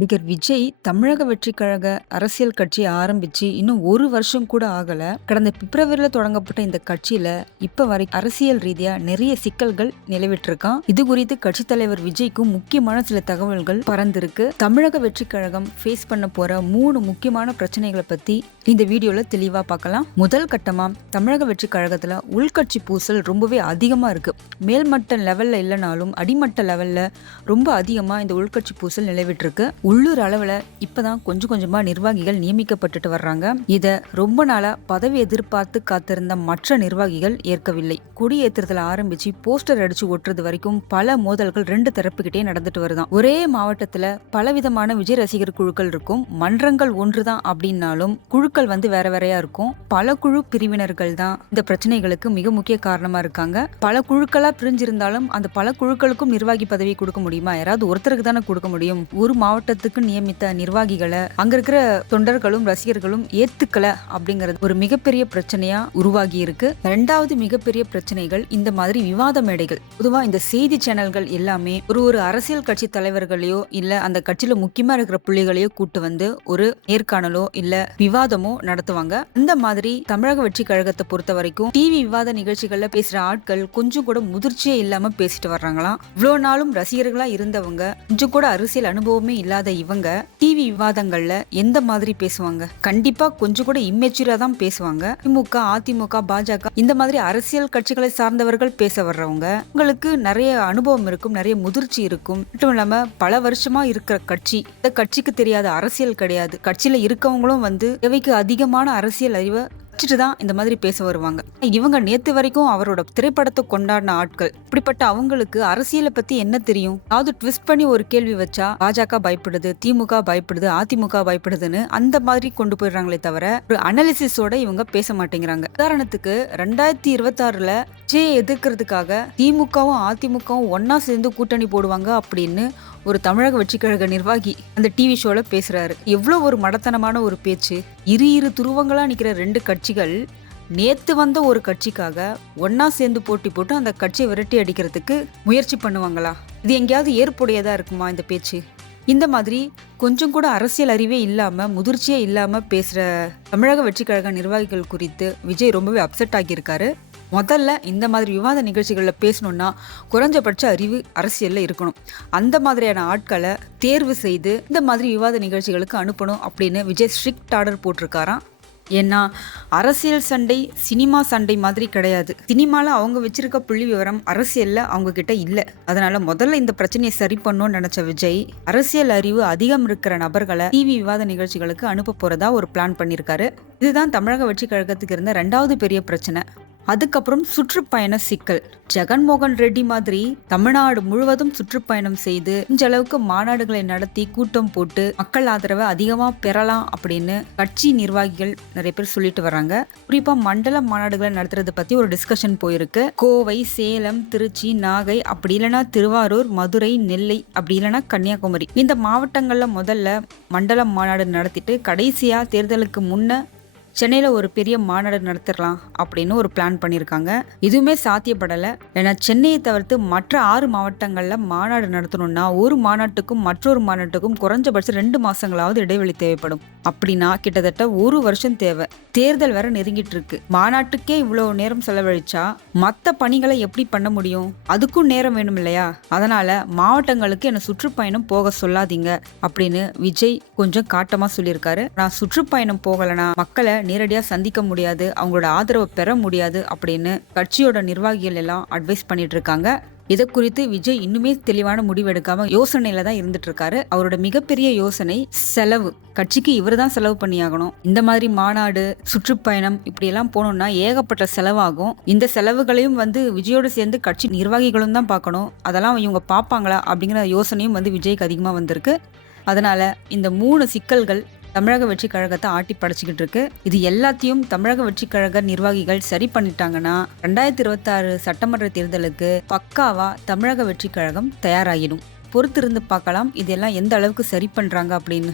நடிகர் விஜய் தமிழக வெற்றி கழக அரசியல் கட்சி ஆரம்பிச்சு இன்னும் ஒரு வருஷம் கூட ஆகல. கடந்த பிப்ரவரியில தொடங்கப்பட்ட இந்த கட்சியில இப்ப வரை அரசியல் ரீதியா நிறைய சிக்கல்கள் நிலவிட்டிருக்கான். இது குறித்து கட்சி தலைவர் விஜய்க்கும் முக்கியமான சில தகவல்கள் பறந்திருக்கு. தமிழக வெற்றி கழகம் ஃபேஸ் பண்ண போற மூணு முக்கியமான பிரச்சனைகளை பத்தி இந்த வீடியோல தெளிவா பார்க்கலாம். முதல் கட்டமா தமிழக வெற்றி கழகத்துல உள்கட்சி பூசல் ரொம்பவே அதிகமா இருக்கு. மேல்மட்ட லெவல்ல இல்லைனாலும் அடிமட்ட லெவல்ல ரொம்ப அதிகமா இந்த உள்கட்சி பூசல் நிலவிட்டிருக்கு. உள்ளூர் அளவில் இப்பதான் கொஞ்சம் கொஞ்சமாக நிர்வாகிகள் நியமிக்கப்பட்டுட்டு வர்றாங்க. இதை ரொம்ப நாளாக பதவி எதிர்பார்த்து காத்திருந்த மற்ற நிர்வாகிகள் ஏற்கவில்லை. குடியேற்றத்தில் ஆரம்பிச்சு போஸ்டர் அடிச்சு ஒட்டுறது வரைக்கும் பல மோதல்கள் ரெண்டு தரப்புக்கிட்டே நடந்துட்டு வருதான். ஒரே மாவட்டத்தில் பலவிதமான விஜய் ரசிகர் குழுக்கள் இருக்கும். மன்றங்கள் ஒன்று தான் அப்படின்னாலும் குழுக்கள் வந்து வேற வேறையா இருக்கும். பல குழு பிரிவினர்கள் தான் இந்த பிரச்சனைகளுக்கு மிக முக்கிய காரணமாக இருக்காங்க. பல குழுக்களாக பிரிஞ்சிருந்தாலும் அந்த பல குழுக்களுக்கும் நிர்வாகி பதவி கொடுக்க முடியுமா? யாராவது ஒருத்தருக்கு தானே கொடுக்க முடியும். ஒரு மாவட்ட மாவட்டத்துக்கு நியமித்த நிர்வாகிகளை அங்க இருக்கிற தொண்டர்களும் ரசிகர்களும் ஏத்துக்கல அப்படிங்கறது ஒரு மிகப்பெரிய பிரச்சனையா உருவாகி இருக்கு. ரெண்டாவது மிகப்பெரிய பிரச்சனைகள் இந்த மாதிரி விவாத மேடைகள். பொதுவா இந்த செய்தி சேனல்கள் எல்லாமே ஒரு ஒரு அரசியல் கட்சி தலைவர்களையோ இல்ல அந்த கட்சியில முக்கியமா இருக்கிற புள்ளிகளையோ கூட்டு வந்து ஒரு நேர்காணலோ இல்ல விவாதமோ நடத்துவாங்க. இந்த மாதிரி தமிழக வெற்றி கழகத்தை பொறுத்த வரைக்கும் டிவி விவாத நிகழ்ச்சிகள்ல பேசுற ஆட்கள் கொஞ்சம் கூட முதிர்ச்சியே இல்லாம பேசிட்டு வர்றாங்களாம். இவ்வளவு நாளும் ரசிகர்களா இருந்தவங்க கொஞ்சம் கூட அரசியல் அனுபவமே இல்லாத இவங்க டிவி விவாதங்கள்ல எந்த மாதிரி பேசுவாங்க? கண்டிப்பா கொஞ்சம் கூட இம்மெச்சூரா தான் பேசுவாங்க. திமுக அதிமுக பாஜக இந்த மாதிரி அரசியல் கட்சிகளை சார்ந்தவர்கள் பேச வர்றவங்க உங்களுக்கு நிறைய அனுபவம் இருக்கும் நிறைய முதிர்ச்சி இருக்கும். மட்டும் இல்லாம பல வருஷமா இருக்கிற கட்சி இந்த கட்சிக்கு தெரியாத அரசியல் கிடையாது. கட்சியில இருக்கவங்களும் வந்து தேவைக்கு அதிகமான அரசியல் அறிவை வச்சுட்டு தான் இந்த மாதிரி பேச வருவாங்க. இவங்க நேத்து வரைக்கும் அவரோட திரைப்படத்தை கொண்டாடின ஆட்கள். இப்படிப்பட்ட அவங்களுக்கு அரசியலை பத்தி என்ன தெரியும்? அதாவது ட்விஸ்ட் பண்ணி ஒரு கேள்வி வச்சா பாஜக பயப்படுது திமுக பயப்படுது அதிமுக பயப்படுதுன்னு அந்த மாதிரி கொண்டு போயிடுறாங்களே தவிர ஒரு அனாலிசிஸோட இவங்க பேச மாட்டேங்கிறாங்க. உதாரணத்துக்கு ரெண்டாயிரத்தி இருபத்தி ஆறுல விஜயை எதிர்க்கிறதுக்காக திமுகவும் அதிமுகவும் ஒன்னா சேர்ந்து கூட்டணி போடுவாங்க அப்படின்னு ஒரு தமிழக வெற்றிக்கழக நிர்வாகி அந்த டிவி ஷோல பேசுறாரு. எவ்வளவு ஒரு மடத்தனமான ஒரு பேச்சு. இரு இரு துருவங்களாக நிற்கிற ரெண்டு கட்சிகள் நேற்று வந்த ஒரு கட்சிக்காக ஒன்னா சேர்ந்து போட்டி போட்டு அந்த கட்சியை விரட்டி அடிக்கிறதுக்கு முயற்சி பண்ணுவாங்களா? இது எங்கேயாவது ஏற்புடையதா இருக்குமா இந்த பேச்சு? இந்த மாதிரி கொஞ்சம் கூட அரசியல் அறிவே இல்லாம முதிர்ச்சியே இல்லாம பேசுற தமிழக வெற்றி கழக நிர்வாகிகள் குறித்து விஜய் ரொம்பவே அப்செட் ஆகியிருக்காரு. முதல்ல இந்த மாதிரி விவாத நிகழ்ச்சிகளில் பேசணும்னா குறைஞ்சபட்ச அறிவு அரசியலில் இருக்கணும். அந்த மாதிரியான ஆட்களை தேர்வு செய்து இந்த மாதிரி விவாத நிகழ்ச்சிகளுக்கு அனுப்பணும் அப்படின்னு விஜய் ஸ்ட்ரிக்ட் ஆர்டர் போட்டிருக்காராம். ஏன்னா அரசியல் சண்டை சினிமா சண்டை மாதிரி கிடையாது. சினிமாவில் அவங்க வச்சிருக்க புள்ளி விவரம் அரசியலில் அவங்க கிட்ட இல்லை. அதனால முதல்ல இந்த பிரச்சனையை சரி பண்ணணும்னு நினைச்ச விஜய் அரசியல் அறிவு அதிகம் இருக்கிற நபர்களை டிவி விவாத நிகழ்ச்சிகளுக்கு அனுப்ப போறதா ஒரு பிளான் பண்ணியிருக்காரு. இதுதான் தமிழக வெற்றி கழகத்துக்கு இருந்த ரெண்டாவது பெரிய பிரச்சனை. அதுக்கப்புறம் சுற்றுப்பயண சிக்கல். ஜெகன்மோகன் ரெட்டி மாதிரி தமிழ்நாடு முழுவதும் சுற்றுப்பயணம் செய்து இந்த அளவுக்கு மாநாடுகளை நடத்தி கூட்டம் போட்டு மக்கள் ஆதரவை அதிகமா பெறலாம் அப்படின்னு கட்சி நிர்வாகிகள் நிறைய பேர் சொல்லிட்டு வராங்க குறிப்பா மண்டல மாநாடுகளை நடத்துறது பத்தி ஒரு டிஸ்கஷன் போயிருக்கு. கோவை சேலம் திருச்சி நாகை அப்படி இல்லைன்னா திருவாரூர் மதுரை நெல்லை அப்படி இல்லைன்னா கன்னியாகுமரி. இந்த மாவட்டங்கள்ல முதல்ல மண்டல மாநாடு நடத்திட்டு கடைசியா தேர்தலுக்கு முன்ன சென்னையில் ஒரு பெரிய மாநாடு நடத்திடலாம் அப்படின்னு ஒரு பிளான் பண்ணியிருக்காங்க. இதுவுமே சாத்தியப்படலை. ஏன்னா சென்னையை தவிர்த்து மற்ற ஆறு மாவட்டங்களில் மாநாடு நடத்தணும்னா ஒரு மாநாட்டுக்கும் மற்றொரு மாநாட்டுக்கும் குறைஞ்சபட்சம் ரெண்டு மாசங்களாவது இடைவெளி தேவைப்படும். அப்படின்னா கிட்டத்தட்ட ஒரு வருஷம் தேவை. தேர்தல் வேற நெருங்கிட்டு இருக்கு. மாநாட்டுக்கே இவ்வளவு நேரம் செலவழிச்சா மற்ற பணிகளை எப்படி பண்ண முடியும்? அதுக்கும் நேரம் வேணும் இல்லையா? அதனால மாவட்டங்களுக்கு என்ன சுற்றுப்பயணம் போக சொல்லாதீங்க அப்படின்னு விஜய் கொஞ்சம் காட்டமா சொல்லியிருக்காரு. நான் சுற்றுப்பயணம் போகலனா மக்களை நேரடியாக சந்திக்க முடியாது அவங்களோட ஆதரவை பெற முடியாது அப்படின்னு கட்சியோட நிர்வாகிகள் எல்லாம் அட்வைஸ் பண்ணிட்டு இருக்காங்க. இதை குறித்து விஜய் இன்னுமே தெளிவான முடிவெடுக்காம யோசனையில தான் இருந்துட்டு இருக்காரு. அவரோட மிகப்பெரிய யோசனை செலவு. கட்சிக்கு இவர் தான் செலவு பண்ணியாகணும். இந்த மாதிரி மாநாடு சுற்றுப்பயணம் இப்படி எல்லாம் போனோம்னா ஏகப்பட்ட செலவாகும். இந்த செலவுகளையும் வந்து விஜயோடு சேர்ந்து கட்சி நிர்வாகிகளும் தான் பார்க்கணும். அதெல்லாம் இவங்க பார்ப்பாங்களா அப்படிங்கிற யோசனையும் வந்து விஜய்க்கு அதிகமாக வந்திருக்கு. அதனால இந்த மூணு சிக்கல்கள் தமிழக வெற்றி கழகத்தை ஆட்டி படைச்சிக்கிட்டு இருக்கு. இது எல்லாத்தையும் தமிழக வெற்றி கழக நிர்வாகிகள் சரி பண்ணிட்டாங்கன்னா ரெண்டாயிரத்தி இருபத்தாறு சட்டமன்ற தேர்தலுக்கு பக்காவா தமிழக வெற்றி கழகம் தயாராகிடும் பொறுத்திருந்து பார்க்கலாம் இதெல்லாம் எந்த அளவுக்கு சரி பண்றாங்க அப்படின்னு.